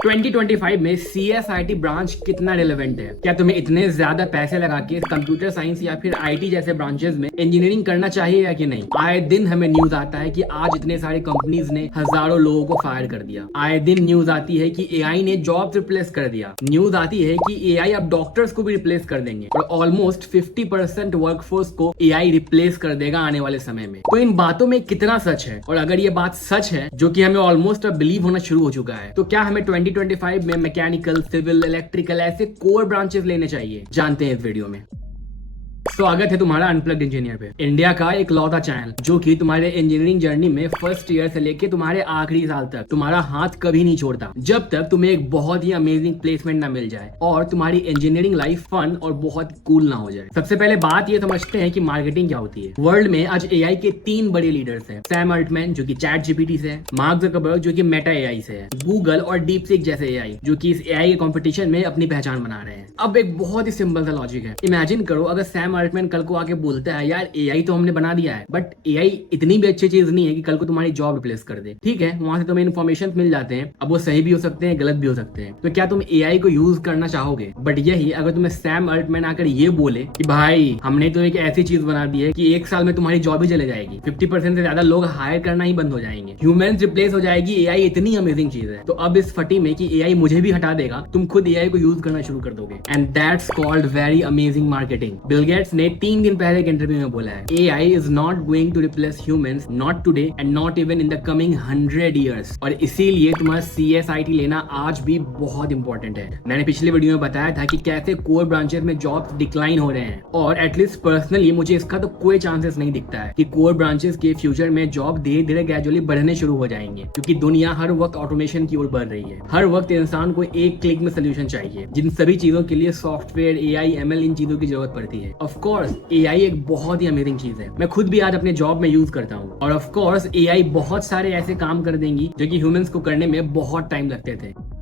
2025 में CSIT branch कितना relevant है? क्या तुम्हें इतने ज्यादा पैसे लगा के कंप्यूटर साइंस या फिर IT जैसे ब्रांचेस में इंजीनियरिंग करना चाहिए या कि नहीं? आए दिन हमें न्यूज आता है कि आज इतने सारे कंपनीज ने हजारों लोगों को फायर कर दिया। आए दिन न्यूज आती है कि AI ने जॉब रिप्लेस कर दिया। न्यूज आती है कि AI अब डॉक्टर्स को भी रिप्लेस कर देंगे और ऑलमोस्ट 50% वर्कफोर्स को AI रिप्लेस कर देगा आने वाले समय में। तो इन बातों में कितना सच है? और अगर ये बात सच है, जो कि हमें ऑलमोस्ट अब बिलीव होना शुरू हो चुका है, तो क्या हमें 2025 में मैकेनिकल, सिविल, इलेक्ट्रिकल ऐसे कोर ब्रांचेस लेने चाहिए? जानते हैं इस वीडियो में। स्वागत है तुम्हारा अनप्लग्ड इंजीनियर पे, इंडिया का एक लौता चैनल जो कि तुम्हारे इंजीनियरिंग जर्नी में फर्स्ट ईयर से लेके तुम्हारे आखिरी साल तक तुम्हारा हाथ कभी नहीं छोड़ता, जब तक तुम्हें एक बहुत ही अमेजिंग प्लेसमेंट ना मिल जाए और तुम्हारी इंजीनियरिंग लाइफ फन और बहुत कूल ना हो जाए। सबसे पहले बात ये समझते हैं कि मार्केटिंग क्या होती है। वर्ल्ड में आज AI के 3 बड़े लीडर्स हैं। सैम अल्टमैन जो कि ChatGPT से है, मार्क ज़करबर्ग जो कि मेटा AI से है, गूगल और डीपसीक जैसे AI जो कि इस AI के कंपटीशन में अपनी पहचान बना रहे हैं। अब एक बहुत ही सिंपल सा लॉजिक है। इमेजिन करो अगर सैम अल्टमैन कल को आके बोलता है यार AI तो हमने बना दिया है, बट AI इतनी भी अच्छी चीज नहीं है कि कल को तुम्हारी जॉब रिप्लेस कर दे। ठीक है, वहां से तुम्हें इन्फॉर्मेशन मिल जाते हैं, अब वो सही भी हो सकते हैं, गलत भी हो सकते हैं। तो क्या तुम AI को यूज करना चाहोगे? बट यही अगर तुम्हें सैम अल्टमैन आकर ये बोले कि भाई हमने तो एक ऐसी चीज बना दी है कि 1 साल में तुम्हारी जॉब ही चले जाएगी, 50% से ज्यादा लोग हायर करना ही बंद हो जाएंगे, ह्यूमंस रिप्लेस हो जाएगी, AI इतनी अमेजिंग चीज है, तो अब इस फटी में कि AI मुझे भी हटा देगा, तुम खुद AI को यूज करना शुरू कर दोगे। And that's called very amazing marketing. Bill Gates ने 3 दिन पहले एक इंटरव्यू में बोला है, AI is not going to replace humans, not today and not even in the coming 100 years। और इसीलिए तुम्हारा CSIT लेना आज भी बहुत इंपॉर्टेंट है। मैंने पिछले वीडियो में बताया था कि कैसे कोर ब्रांचेस में जॉब्स डिक्लाइन हो रहे हैं, और एटलीस्ट पर्सनली मुझे इसका तो कोई चांसेस नहीं दिखता है कि कोर ब्रांचेस के फ्यूचर में जॉब धीरे धीरे ग्रेजुअली बढ़ने शुरू हो जाएंगे, क्योंकि दुनिया हर वक्त ऑटोमेशन की ओर बढ़ रही है। हर वक्त इंसान को एक क्लिक में सोल्यूशन चाहिए, जिन सभी चीजों के लिए सॉफ्टवेयर, AI, ML इन चीजों की जरूरत पड़ती है। ऑफ कोर्स AI एक बहुत ही अमेजिंग चीज है, मैं खुद भी आज अपने जॉब में यूज करता हूँ। और ऑफ कोर्स AI बहुत सारे ऐसे काम कर देंगी जो कि ह्यूमंस को करने में बहुत टाइम लगते थे।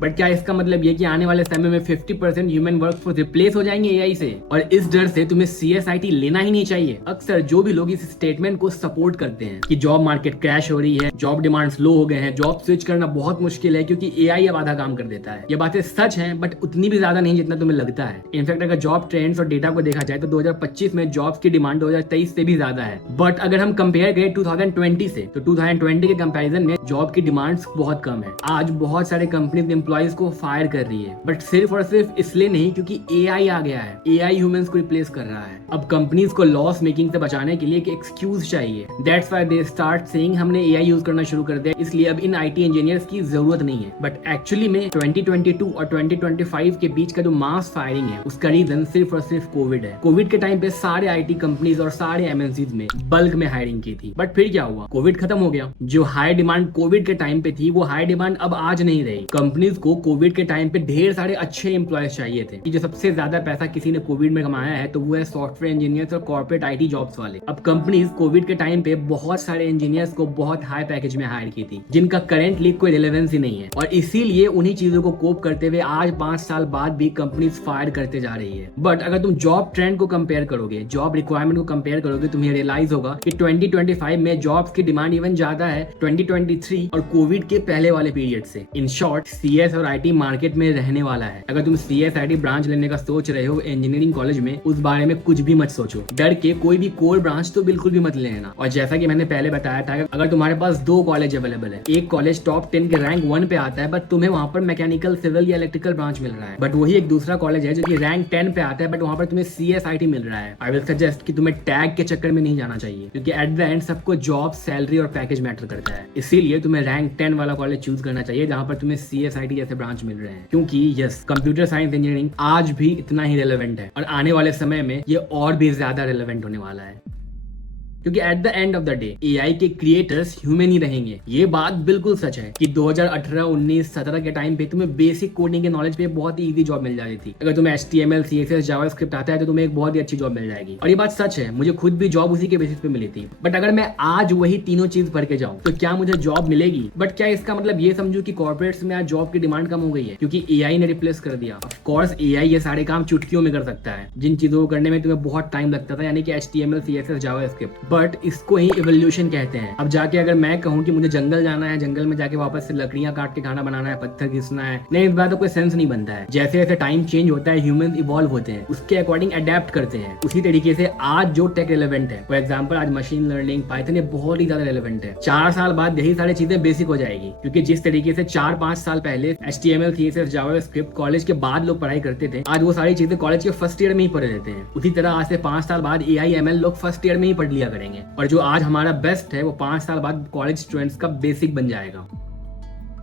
बट क्या इसका मतलब ये कि आने वाले समय में 50% ह्यूमन वर्कफोर्स रिप्लेस हो जाएंगे AI से? और इस डर से तुम्हें CSIT लेना ही नहीं चाहिए। अक्सर जो भी लोग इस स्टेटमेंट को सपोर्ट करते हैं कि जॉब मार्केट क्रैश हो रही है, जॉब डिमांड्स लो हो गए हैं, जॉब स्विच करना बहुत मुश्किल है क्योंकि AI अब आधा काम कर देता है, ये बातें सच हैं, बट उतनी भी ज्यादा नहीं जितना तुम्हें लगता है। इनफैक्ट अगर जॉब ट्रेंड्स और डेटा को देखा जाए तो 2025 में जॉब्स की डिमांड 2023 से भी ज्यादा है। बट अगर हम कंपेयर करें 2020 से, तो 2020 के कंपेरिजन में जॉब की डिमांड्स बहुत कम है। आज बहुत सारे कंपनीज एम्प्लॉइज को फायर कर रही है, बट सिर्फ और सिर्फ इसलिए नहीं क्योंकि AI आ गया है। AI ह्यूमंस को रिप्लेस कर रहा है। अब कंपनीज को लॉस मेकिंग से बचाने के लिए एक एक्सक्यूज चाहिए। That's why they start saying हमने AI यूज करना शुरू कर दिया, इसलिए अब इन IT इंजीनियर्स की जरूरत नहीं है। बट एक्चुअली में 2022 और 2025 के बीच का जो मास फायरिंग है, उसका रीजन सिर्फ और सिर्फ कोविड है। कोविड के टाइम पे सारे IT कंपनीज और सारे MNCs में बल्क में हायरिंग की थी, बट फिर क्या हुआ? कोविड खत्म हो गया। जो हाई डिमांड कोविड के टाइम पे थी, वो हाई डिमांड अब आज नहीं रही। कंपनीज को कोविड के टाइम पे ढेर सारे अच्छे एम्प्लॉयज चाहिए थे कि जो सबसे ज्यादा पैसा किसी ने कोविड में कमाया है तो वो है सॉफ्टवेयर इंजीनियर्स और कॉर्पोरेट IT जॉब्स वाले। अब कंपनीज कोविड के टाइम पे बहुत सारे इंजीनियर्स को बहुत हाई पैकेज में हायर की थी, जिनका करेंटली कोई रिलेवेंस ही नहीं है, और इसीलिए उन्हीं चीजों को कोप करते हुए आज 5 साल बाद भी कंपनीज फायर करते जा रही है। बट अगर तुम जॉब ट्रेंड को कंपेयर करोगे, जॉब रिक्वायरमेंट को कंपेयर करोगे, तुम्हें रियलाइज होगा कि 2025 में जॉब्स की डिमांड इवन ज्यादा है 2023 और कोविड के पहले वाले पीरियड से। इन शॉर्ट CS और IT मार्केट में रहने वाला है। अगर तुम CSIT ब्रांच लेने का सोच रहे हो इंजीनियरिंग कॉलेज में, उस बारे में कुछ भी मत सोचो। डर के कोई भी कोर ब्रांच तो बिल्कुल भी मत लेना। और जैसा कि मैंने पहले बताया था, अगर तुम्हारे पास 2 कॉलेज अवेलेबल है, एक कॉलेज टॉप 10 के रैंक 1 पे आता है, बट तुम्हें वहां पर मैकेनिकल, सिविल या इलेक्ट्रिकल ब्रांच मिल रहा है, बट वही एक दूसरा कॉलेज है जो कि रैंक 10 पे आता है, बट वहां पर तुम्हें CSIT मिल रहा है, आई विल सजेस्ट कि तुम्हें टैग के चक्कर में नहीं जाना चाहिए, क्योंकि एट द एंड सबको जॉब, सैलरी और पैकेज मैटर करता है। इसीलिए तुम्हें रैंक 10 वाला कॉलेज चूज करना चाहिए जहां पर तुम्हें CSIT जैसे ब्रांच मिल रहे हैं, क्योंकि यस, कंप्यूटर साइंस इंजीनियरिंग आज भी इतना ही रेलेवेंट है और आने वाले समय में ये और भी ज्यादा रेलेवेंट होने वाला है, क्योंकि at the end of the day AI के क्रिएटर्स ह्यूमन ही रहेंगे। ये बात बिल्कुल सच है कि 2018, 19, 17 के टाइम पे तुम्हें बेसिक कोडिंग के नॉलेज पे बहुत ही इजी जॉब मिल जाती थी। अगर तुम्हें HTML, CSS, जावास्क्रिप्ट आता है तो तुम्हें एक बहुत ही अच्छी जॉब मिल जाएगी, और ये बात सच है, मुझे खुद भी जॉब उसी के बेसिस पे मिली थी। बट अगर मैं आज वही तीनों चीज पढ़ के जाऊँ तो क्या मुझे जॉब मिलेगी? बट क्या इसका मतलब ये समझू कि कॉर्पोरेट्स में आज जॉब की डिमांड कम हो गई है क्योंकि AI ने रिप्लेस कर दिया? ऑफ कोर्स AI ये सारे काम चुटकियों में कर सकता है, जिन चीजों को करने में तुम्हें बहुत टाइम लगता था, यानी कि HTML, CSS, जावास्क्रिप्ट। बट इसको ही इवोल्यूशन कहते हैं। अब जाके अगर मैं कहूँ कि मुझे जंगल जाना है, जंगल में जाके वापस से लकड़ियां काट के खाना बनाना है, पत्थर घिसना है, नहीं, इस बात का कोई सेंस नहीं बनता है। जैसे जैसे टाइम चेंज होता है ह्यूमंस इवॉल्व होते हैं, उसके अकॉर्डिंग अडेप्ट करते हैं। उसी तरीके से आज जो टेक रेलेवेंट है, फॉर एग्जाम्पल आज मशीन लर्निंग, पाइथन, ये बहुत ही ज्यादा रेलेवेंट है। 4 साल बाद यही सारी चीजें बेसिक हो जाएगी, क्योंकि जिस तरीके से 4-5 साल पहले HTML, CSS, जावास्क्रिप्ट कॉलेज के बाद लोग पढ़ाई करते थे, आज वो सारी चीजें कॉलेज के फर्स्ट ईयर में ही पढ़ लेते हैं। उसी तरह आज से 5 साल बाद AI ML लोग फर्स्ट ईयर में ही पढ़ लिया करेंगे, और जो आज हमारा बेस्ट है वो 5 साल बाद कॉलेज स्टूडेंट्स का बेसिक बन जाएगा।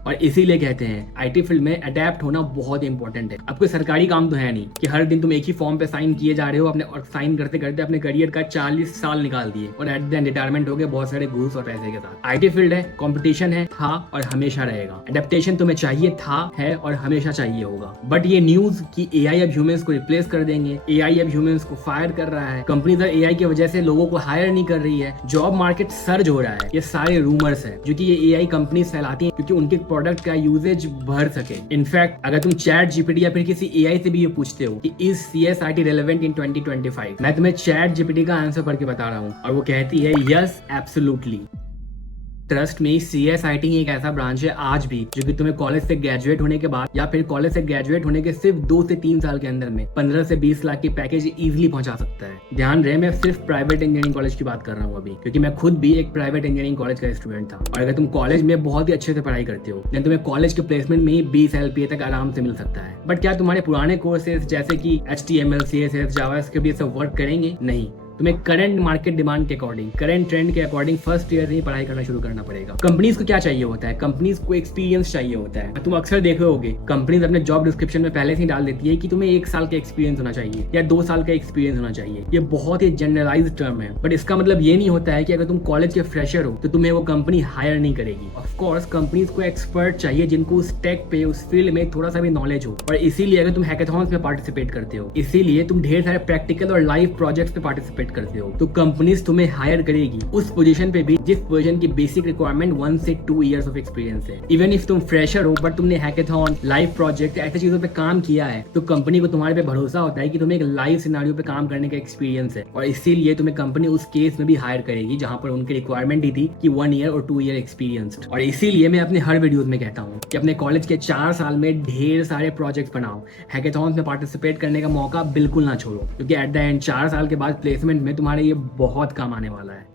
और इसीलिए कहते हैं आईटी फील्ड में अडेप्ट होना बहुत इंपॉर्टेंट है। अब कोई सरकारी काम तो है नहीं कि हर दिन तुम एक ही फॉर्म पे साइन किए जा रहे हो अपने, और साइन करते करते अपने करियर का 40 साल निकाल दिए और एट द एंड रिटायरमेंट हो गए बहुत सारे घूस और पैसे के साथ। आईटी फील्ड है, कंपटीशन है, था और हमेशा रहेगा। अडेप्टेशन तुम्हें चाहिए था, है और हमेशा चाहिए होगा। बट ये न्यूज कि एआई अब ह्यूमंस को रिप्लेस कर देंगे, एआई अब ह्यूमंस को फायर कर रहा है, कंपनीज एआई की वजह से लोगों को हायर नहीं कर रही है, जॉब मार्केट सर्ज हो रहा है, ये सारे रूमर्स है जो कि ये एआई कंपनी फैलाती है क्योंकि उनके प्रोडक्ट का यूजेज बढ़ सके। इनफैक्ट अगर तुम चैट जीपीटी या फिर किसी एआई से भी ये पूछते हो कि इज सीएसआईटी रेलेवेंट इन 2025, मैं तुम्हें चैट जीपीटी का आंसर पढ़ के बता रहा हूँ और वो कहती है यस एब्सोल्युटली। ट्रस्ट में सीएसआईटी एक ऐसा ब्रांच है आज भी जो कि तुम्हें कॉलेज से ग्रेजुएट होने के बाद या फिर कॉलेज से ग्रेजुएट होने के सिर्फ 2 से 3 साल के अंदर में 15 से 20 लाख की पैकेज इजीली पहुंचा सकता है। ध्यान रहे मैं सिर्फ प्राइवेट इंजीनियरिंग कॉलेज की बात कर रहा हूँ अभी, क्योंकि मैं खुद भी एक प्राइवेट इंजीनियरिंग कॉलेज का स्टूडेंट था। और अगर तुम कॉलेज में बहुत ही अच्छे से पढ़ाई करते हो देन तुम्हें कॉलेज के प्लेसमेंट में ही 20 LPA तक आराम से मिल सकता है। बट क्या तुम्हारे पुराने कोर्सेज जैसे कि HTML, CSS, जावास्क्रिप्ट ये सब वर्क करेंगे? नहीं। तुम्हें करंट मार्केट डिमांड के अकॉर्डिंग, करंट ट्रेंड के अकॉर्डिंग फर्स्ट ईयर ही पढ़ाई करना शुरू करना पड़ेगा। कंपनीज को क्या चाहिए होता है? कंपनीज को एक्सपीरियंस चाहिए होता है। तुम अक्सर देखे होगे कंपनीज अपने जॉब डिस्क्रिप्शन में पहले से ही डाल देती है कि तुम्हें 1 साल का एक्सपीरियंस होना चाहिए या 2 साल का एक्सपीरियंस होना चाहिए। ये बहुत ही जनरलाइज्ड टर्म है, बट इसका मतलब ये नहीं होता है कि अगर तुम कॉलेज के फ्रेशर हो तो तुम्हें वो कंपनी हायर नहीं करेगी। ऑफ कोर्स कंपनीज को एक्सपर्ट चाहिए जिनको उस टेक पे, उस फील्ड में थोड़ा सा भी नॉलेज हो। और इसीलिए अगर तुम हैकेथॉन्स में पार्टिसिपेट करते हो, इसीलिए तुम ढेर सारे प्रैक्टिकल और लाइव प्रोजेक्ट्स पे पार्टिसिपेट करते हो, तो कंपनीज तुम्हें हायर करेगी उस पोजीशन पे भी जिस पोजीशन की बेसिक रिक्वायरमेंट 1 से 2 इयर्स ऑफ एक्सपीरियंस है। इवन इफ तुम फ्रेशर हो बट तुमने हैकेथॉन, लाइव प्रोजेक्ट ऐसी चीजों पे काम किया है तो कंपनी को तुम्हारे पे भरोसा होता है कि तुम्हें एक लाइव सिनेरियो पे काम करने का एक्सपीरियंस है, और इसीलिए तुम्हें कंपनी उस केस में भी हायर करेगी जहां पर उनकी रिक्वायरमेंट ही थी कि 1 ईयर और 2 ईयर एक्सपीरियंस्ड। और इसीलिए मैं अपने हर वीडियोज में कहता हूँ कि अपने कॉलेज के 4 साल में ढेर सारे प्रोजेक्ट्स बनाओ, हैकेथॉन्स में पार्टिसिपेट करने का मौका बिल्कुल ना छोड़ो, क्योंकि एट द एंड 4 साल के बाद प्लेसमेंट में तुम्हारे ये बहुत काम आने वाला है।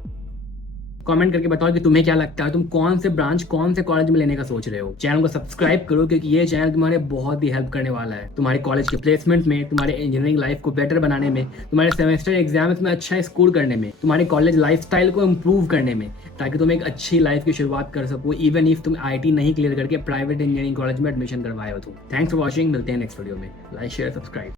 कमेंट करके बताओ कि तुम्हें क्या लगता है, तुम कौन से ब्रांच, कौन से कॉलेज में लेने का सोच रहे हो। चैनल को सब्सक्राइब करो क्योंकि ये चैनल तुम्हारे बहुत ही हेल्प करने वाला है तुम्हारे कॉलेज के प्लेसमेंट में, तुम्हारे इंजीनियरिंग लाइफ को बेटर बनाने में, तुम्हारे सेमेस्टर एग्जाम्स में अच्छा स्कोर करने में, तुम्हारे कॉलेज लाइफस्टाइल को इम्प्रूव करने में, ताकि तुम एक अच्छी लाइफ की शुरुआत कर सको इवन इफ तुम IT नहीं क्लियर करके प्राइवेट इंजीनियरिंग कॉलेज में एडमिशन करवाए हो। तो थैंक्स फॉर वॉचिंग, मिलते हैं नेक्स्ट वीडियो में। Like, share, subscribe.